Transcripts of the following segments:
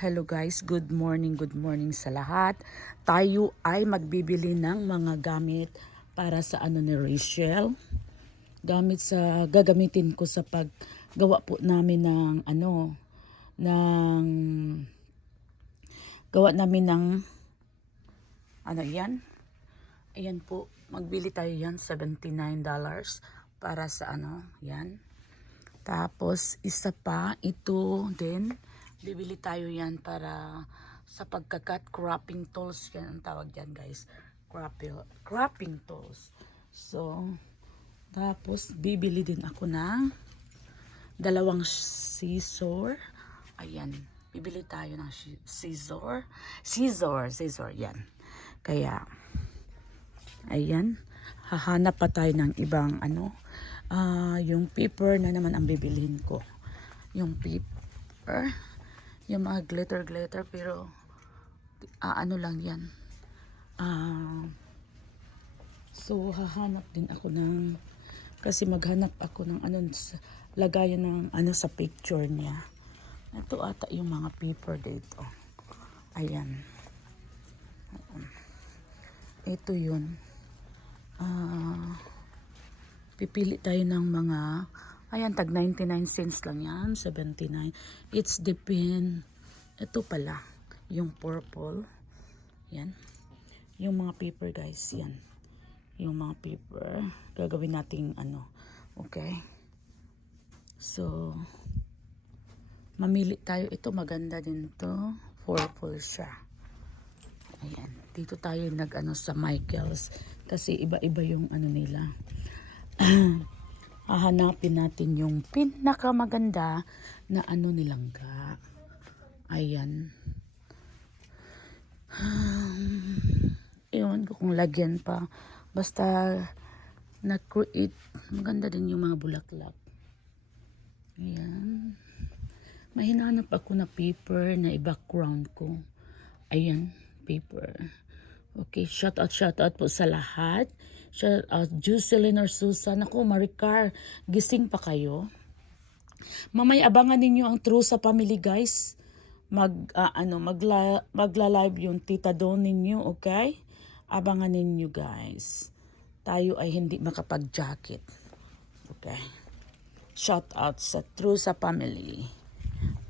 Hello guys, good morning sa lahat. Tayo ay magbibili ng mga gamit para sa ni Rachel. Gamit sa gagamitin ko sa paggawa po namin ng ng gawa namin ng yan. Ayan po, magbili tayo yan $79 para sa yan. Tapos isa pa ito din. Bibili tayo yan para sa pagkakat cropping tools. Yan ang tawag dyan guys. Cropping tools. So, tapos bibili din ako ng dalawang scissor. Ayan. Bibili tayo ng scissor. Scissor. Yan. Kaya, ayan. Hahanap pa tayo ng ibang yung paper na naman ang bibilhin ko. Yung paper. Yung mga glitter pero lang yan. So hahanap din ako ng kasi maghanap ako ng lagayan ng sa picture niya. Ito ata yung mga paper dito. Ayan. Ito yun. Pipili tayo ng mga ayan, tag 99 cents lang yan, 79. It's depend. Ito pala, yung purple. Yan. Yung mga paper guys, yan. Yung mga paper. Gagawin nating okay. So, mamili tayo. Ito maganda din to. Purple siya. Ayan. Dito tayo sa Michaels. Kasi iba-iba yung nila. Hahanapin natin yung pinakamaganda na nilangga. Ayan. Ewan ko kung lagyan pa. Basta na-create. Maganda din yung mga bulaklak. Ayan. May hinanap ako na paper na i-background ko. Ayan. Paper. Okay. Shout out po sa lahat. Shout out Jocelyn or Susan. Ako, Maricar, gising pa kayo. Mamaya abangan ninyo ang True sa Family guys. Magla-live yung Tita Dawn ninyo, okay? Abangan ninyo guys. Tayo ay hindi makapag-jacket. Okay. Shout out sa True sa Family.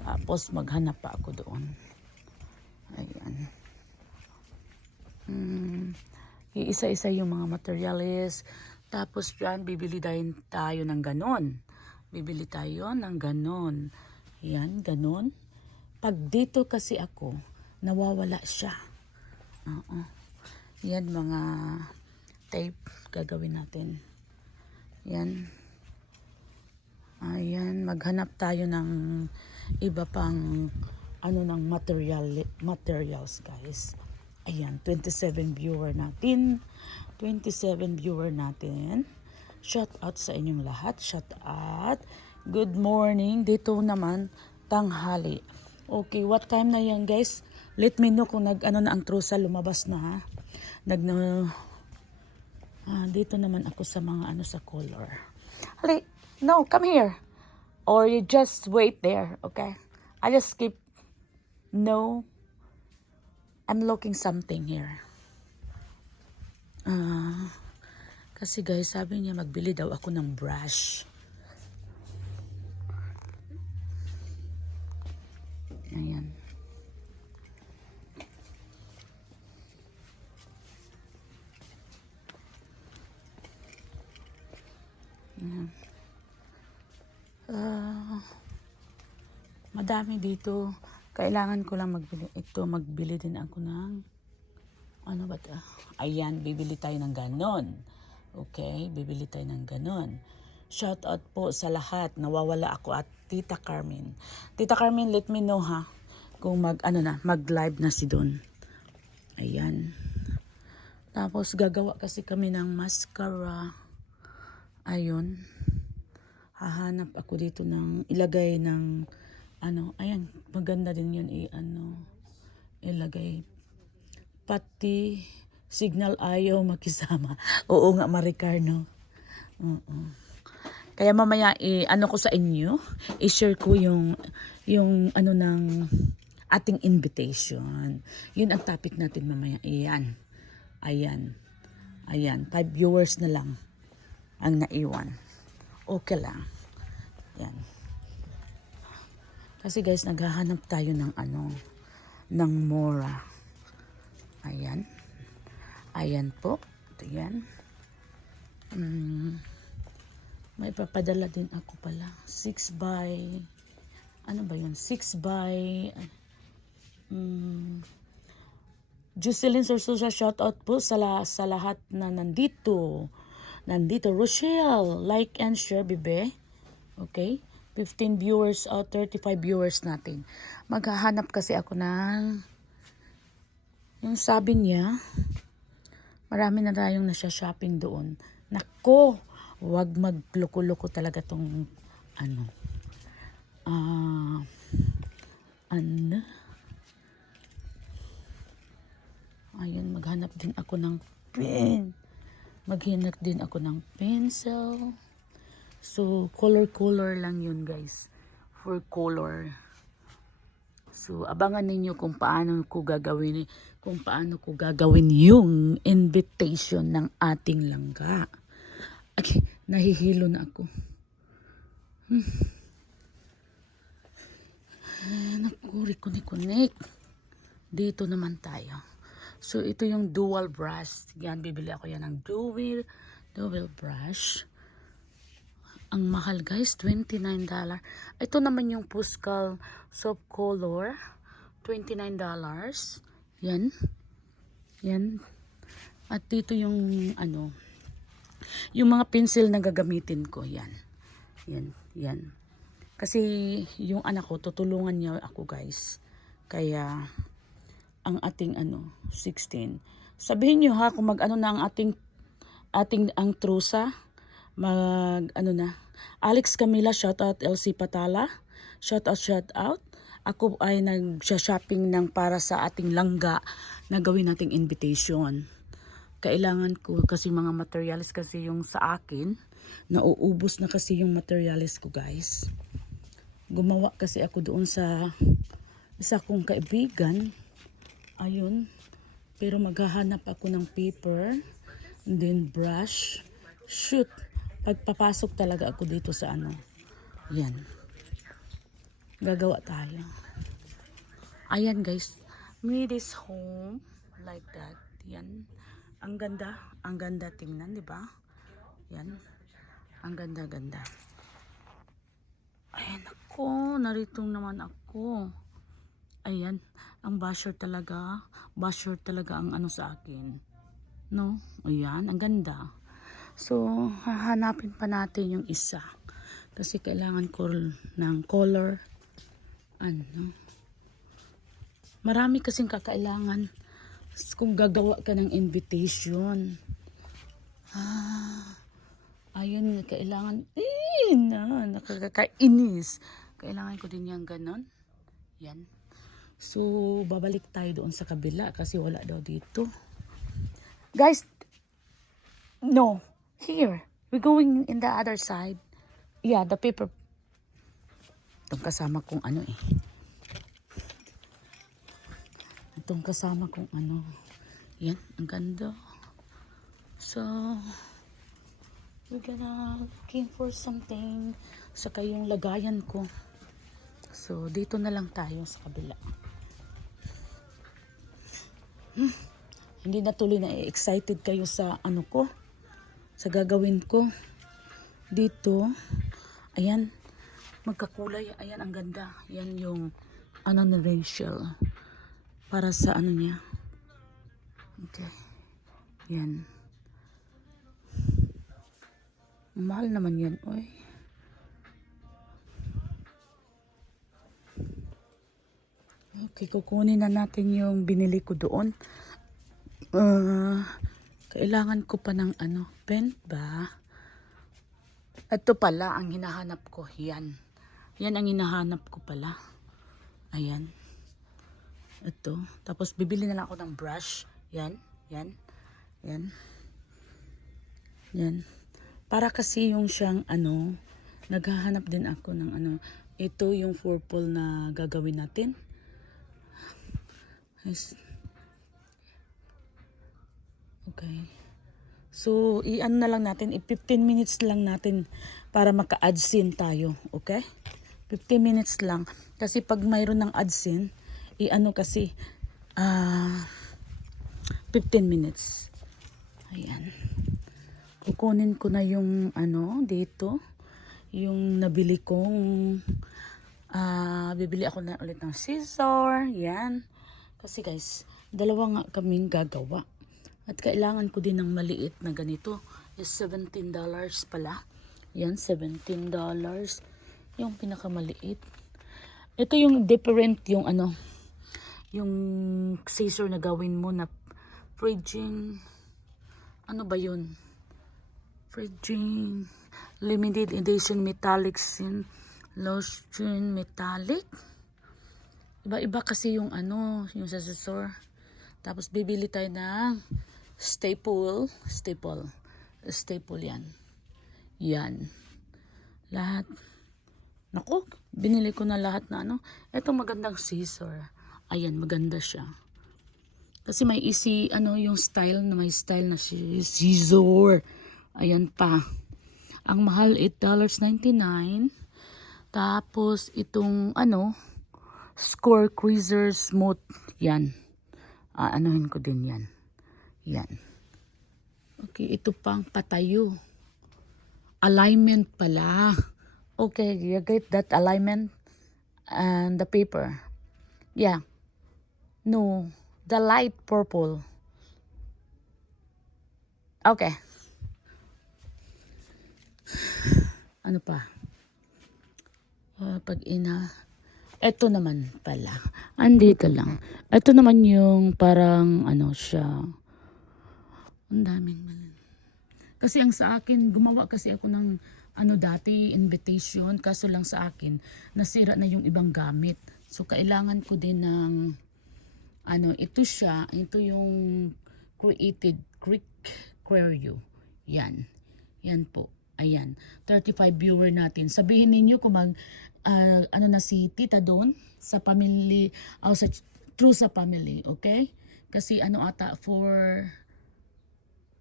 Tapos maghanap pa ako doon. Ayan. Iisa-isa yung mga materials. Tapos yan, bibili din tayo ng ganon. Bibili tayo ng ganon. Yan, ganon. Pag dito kasi ako, nawawala siya. Yan, mga tape gagawin natin. Yan. Ayan, maghanap tayo ng iba pang ng materials guys. Ayan, 27 viewer natin. 27 viewer natin. Shout out sa inyong lahat. Shout out. Good morning. Dito naman, tanghali. Okay, what time na yan guys? Let me know kung na ang trusa lumabas na ha. Dito naman ako sa mga sa color. Hali, no, come here. Or you just wait there, okay? I just skip. No. I'm looking something here. Kasi guys, sabi niya magbili daw ako ng brush. Ayan. Madami dito. Kailangan ko lang magbili. Ito, magbili din ako ng ayan, bibili tayo ng ganon. Okay, bibili tayo ng ganon. Shout out po sa lahat. Nawawala ako at Tita Carmen. Tita Carmen, let me know ha. Kung mag-live na si Don. Ayan. Tapos gagawa kasi kami ng mascara. Ayun. Hahanap ako dito ng ilagay ng ayan, maganda din yun ilagay. Pati signal ayaw makisama. Oo nga, Maricar, no? Kaya mamaya ko sa inyo, i-share ko yung ng ating invitation. Yun ang topic natin mamaya. Ayan. Ayan. Ayan. 5 viewers na lang ang naiwan. Okay lang. Yan. Kasi guys, naghahanap tayo ng ng mora. Ayan. Ayan po. Ito yan. May papadala din ako pala. 6 by, ano ba yun? 6 by, Jocelyn Sorsosa, shout out po sa lahat na nandito. Rochelle, like and share, bebe. Okay? 15 viewers out, 35 viewers natin. Maghahanap kasi ako ng, yung sabi niya, marami na tayong nasya-shopping doon. Nako, wag magloko-loko talaga tong ayun, maghanap din ako ng pen. Maghanap din ako ng pencil. So, color lang yun, guys. For color. So, abangan ninyo kung paano ko gagawin yung invitation ng ating langga. Okay, nahihilo na ako. Naku, kunik. Dito naman tayo. So, ito yung dual brush. Yan, bibili ako yan ng dual brush. Ang mahal guys, $29. Ito naman yung Puscal Soft Color, $29. Yan. Yan. At dito yung yung mga pencil na gagamitin ko. Yan. Yan. Kasi yung anak ko, tutulungan niya ako guys. Kaya ang ating 16. Sabihin niyo ha kung mag na ang ating ang trusa. Alex Camila, shout out. LC Patala, shout out. Ako ay nag-shopping ng para sa ating langga na gawin nating invitation. Kailangan ko kasi mga materials kasi yung sa akin, nauubos na kasi yung materials ko guys. Gumawa kasi ako doon sa isa kong kaibigan. Ayun. Pero maghahanap ako ng paper, and then brush. Shoot. Pagpapasok talaga ako dito sa Yan. Gagawa tayo. Ayan guys. Made this home like that. Yan. Ang ganda tingnan, di ba? Yan. Ang ganda. Ayan ako. Narito naman ako. Ayan. Ang basher talaga ang sa akin. No? Ayan. Ang ganda. So, hahanapin pa natin yung isa. Kasi kailangan ko ng color. Marami kasing kakailangan kung gagawa ka ng invitation. Ayun, kailangan. Nakakainis. Kailangan ko din yung ganon. Yan. So, babalik tayo doon sa kabila kasi wala daw dito. Guys, no. Here. We're going in the other side. Yeah, the paper. Itong kasama kong Itong kasama kong Yan, ang ganda. So, we're gonna looking for something. Saka yung lagayan ko. So, dito na lang tayo sa kabila. Hindi na tuloy na excited kayo sa sa gagawin ko. Dito, ayan, magkakulay. Ayan, ang ganda. Yan yung ni Rachel. Para sa niya. Okay. Yan. Mahal naman yan, oy. Okay, kukunin na natin yung binili ko doon. Kailangan ko pa ng pen ba? Ito pala ang hinahanap ko. Yan. Yan ang hinahanap ko pala. Ayan. Ito. Tapos bibili na lang ako ng brush. Yan. Para kasi yung siyang naghahanap din ako ng ito yung purple na gagawin natin. Yes. Okay. So, i-ano na lang natin, 15 minutes lang natin para maka-adsin tayo. Okay? 15 minutes lang. Kasi pag mayroon ng adsin, i-ano kasi, 15 minutes. Ayan. Kukunin ko na yung ano dito. Yung nabili kong, bibili ako na ulit ng scissor. Yan. Kasi guys, dalawa nga kaming gagawa. At kailangan ko din ng maliit na ganito. Is $17 pala. Yan, $17. Yung pinakamaliit. Ito yung different yung ano, yung scissor na gawin mo na fridging. Ano ba yun? Fridging. Limited edition metallic sin lotion metallic. Iba-iba kasi yung ano, yung sa scissor. Tapos bibili tayo ng staple yan. Yan. Lahat. Naku, binili ko na lahat na ano. Ito magandang scissor. Ayan, maganda siya. Kasi may easy, ano, yung style na may style na scissor. Ayan pa. Ang mahal, $8.99. Tapos, itong, ano, score tweezer smooth. Yan. Anuhin ko din yan. Yan. Okay, ito pang patayo. Alignment pala. Okay, you get that alignment and the paper. Yeah. No, the light purple. Okay. Ano pa? Pag ito naman pala. Andito lang. Ito naman yung parang ano siya. Ang daming mali. Kasi ang sa akin, gumawa kasi ako ng ano dati, invitation. Kaso lang sa akin, nasira na yung ibang gamit. So kailangan ko din ng ano, ito siya. Ito yung created Greek Querio. Yan. Yan po. Ayan. 35 viewer natin. Sabihin ninyo kung ano na si tita doon sa family, true sa family, okay? Kasi ano ata, for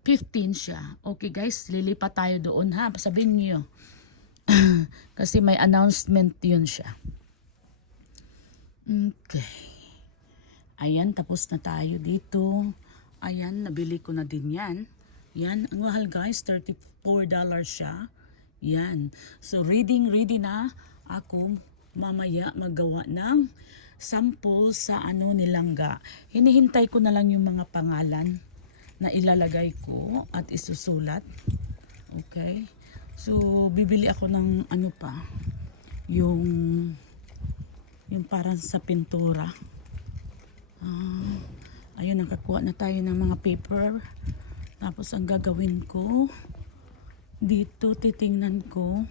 15 siya. Okay guys, lilipat tayo doon ha. Sabihin niyo. Kasi may announcement yun siya. Okay. Ayan, tapos na tayo dito. Ayan, nabili ko na din yan. Yan, ang mahal guys, $34 siya. Yan. So, ready na ako mamaya magawa ng sample sa ano nilangga. Hinihintay ko na lang yung mga pangalan na ilalagay ko at isusulat. Okay? So, bibili ako ng ano pa, yung parang sa pintura. Ayun, nakakuha na tayo ng mga paper. Tapos, ang gagawin ko, dito titingnan ko,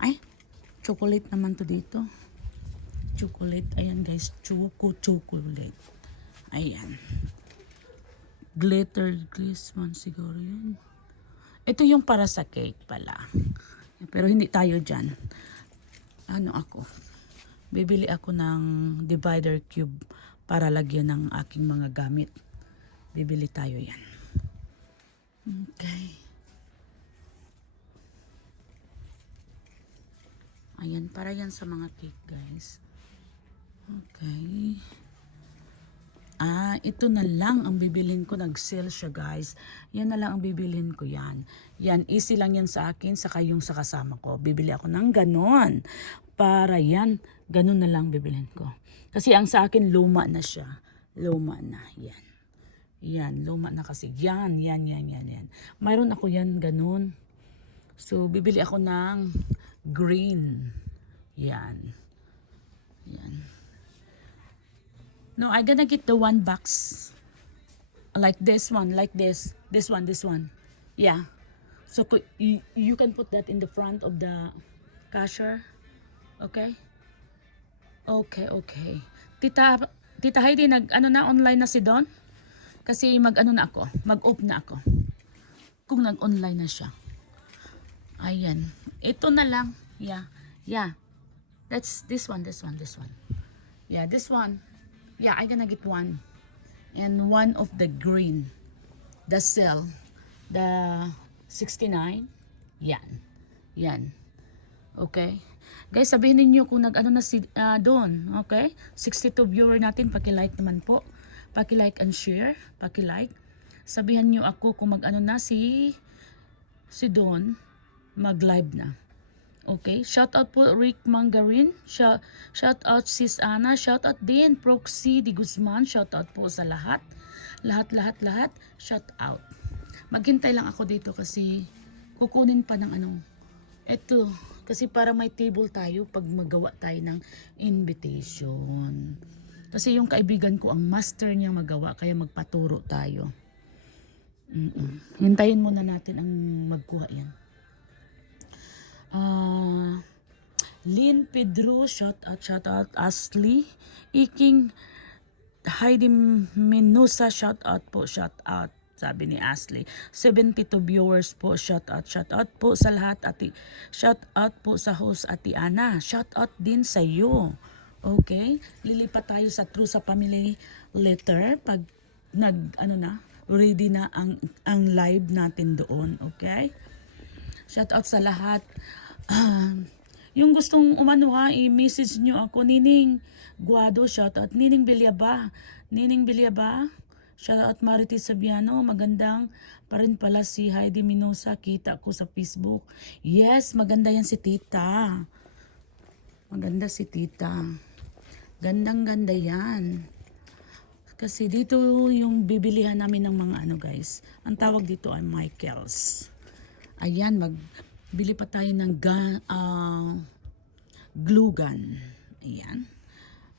ay, chocolate naman to dito. Chocolate, ayan guys, chocolate. Ayan. Glitter, one siguro yun. Ito yung para sa cake pala. Pero hindi tayo dyan. Ano ako? Bibili ako ng divider cube para lagyan ng aking mga gamit. Bibili tayo yan. Okay. Ayan, para yan sa mga cake guys. Okay. Ito na lang ang bibilin ko. Nag-sale siya guys. Yan na lang ang bibilin ko yan. Yan, easy lang yan sa akin. Saka yung sa kasama ko. Bibili ako ng ganon. Para yan, ganon na lang bibilin ko. Kasi ang sa akin, luma na siya. Luma na. Yan. Yan, luma na kasi. Yan. Mayroon ako yan, ganon. So, bibili ako ng green. Yan. No, I'm gonna get the one box. Like this one, like this. This one. Yeah. So, you can put that in the front of the cashier. Okay? Okay. Tita Heidi, online na si Don? Kasi mag-off na ako. Kung nag-online na siya. Ayan. Ito na lang. Yeah. That's this one. Yeah, this one. Yeah, I'm gonna get one. And one of the green. The cell. The 69. Yan. Yan. Okay. Guys, sabihin niyo kung nag-ano na si doon. Okay? 62 viewer natin. Paki-like naman po. Paki-like and share. Paki-like. Sabihan niyo ako kung mag-ano na si Don. Mag-live na. Okay, shout out po Rick Mangarin, shout out Sis Ana, shout out din Proxy Di Guzman, shout out po sa lahat. Lahat, shout out. Maghintay lang ako dito kasi kukunin pa ng ano. Eto, kasi para may table tayo pag magawa tayo ng invitation. Kasi yung kaibigan ko ang master niya magawa kaya magpaturo tayo. Hintayin muna natin ang magkuha yan. Lynn Pedro, shout out Ashley Iking, Heidi Menusa, shout out sabi ni Ashley. 72 viewers po, shout out po sa lahat, shout out po sa host Ate Ana, shout out din sa iyo. Okay, lilipat tayo sa True sa Family later pag ready na ang live natin doon. Okay, shout out sa lahat. Yung gustong i-message nyo ako, Nining Guado, shoutout. Nining Bilyaba, shoutout Marites Sabiano, magandang pa rin pala si Heidi Minosa, kita ko sa Facebook. Yes, maganda yan si tita. Maganda si tita. Gandang-ganda yan. Kasi dito yung bibilihan namin ng mga guys. Ang tawag dito ay Michaels. Ayan, bili pa tayo ng glue gun. Ayan.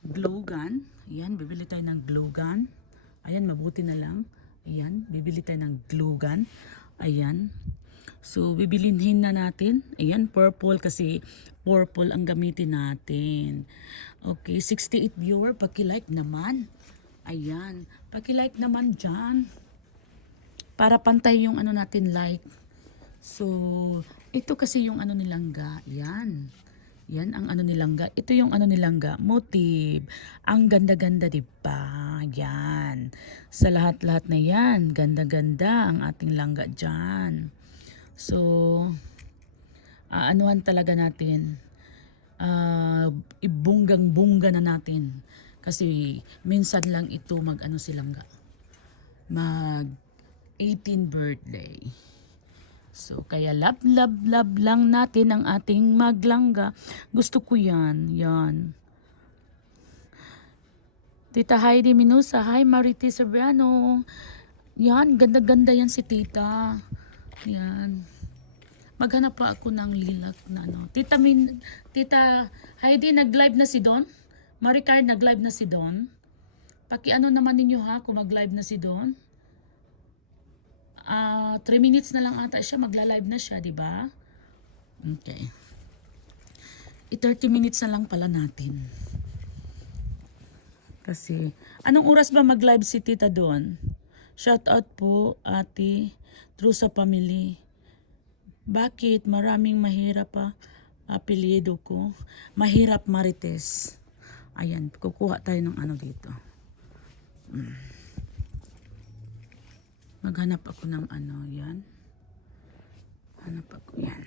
Glue gun. Ayan, bibili tayo ng glue gun. Ayan, mabuti na lang. Ayan, bibili tayo ng glue gun. Ayan. So, bibilihin na natin. Ayan, purple kasi purple ang gamitin natin. Okay, 68 viewer. Paki-like naman. Ayan. Paki-like naman dyan. Para pantay yung natin like. So, ito kasi yung nilangga. Yan. Yan ang nilangga. Ito yung nilangga. Motive. Ang ganda-ganda, diba? Yan. Sa lahat-lahat na yan. Ganda-ganda ang ating langga dyan. So, anuhan talaga natin. Ibunggang-bungga na natin. Kasi, minsan lang ito silangga. Mag 18th birthday. So, kaya love lang natin ang ating maglangga. Gusto ko yan. Yan. Tita Heidi Minusa. Hi, Marites Sabriano. Yan, ganda-ganda yan si tita. Yan. Maghanap pa ako ng lilac na Tita Heidi, nag-live na si Don? Maricar, nag-live na si Don? Naman ninyo ha, kung mag-live na si Don? 3 minutes na lang ata siya, magla-live na siya, di ba? Okay. 30 minutes na lang pala natin. Kasi, anong oras ba mag-live si tita doon? Shout out po, ate, True sa Family. Bakit? Maraming mahirap apelyido ko. Mahirap Marites. Ayan, kukuha tayo ng dito. Maghanap ako ng yan. Hanap ako yan.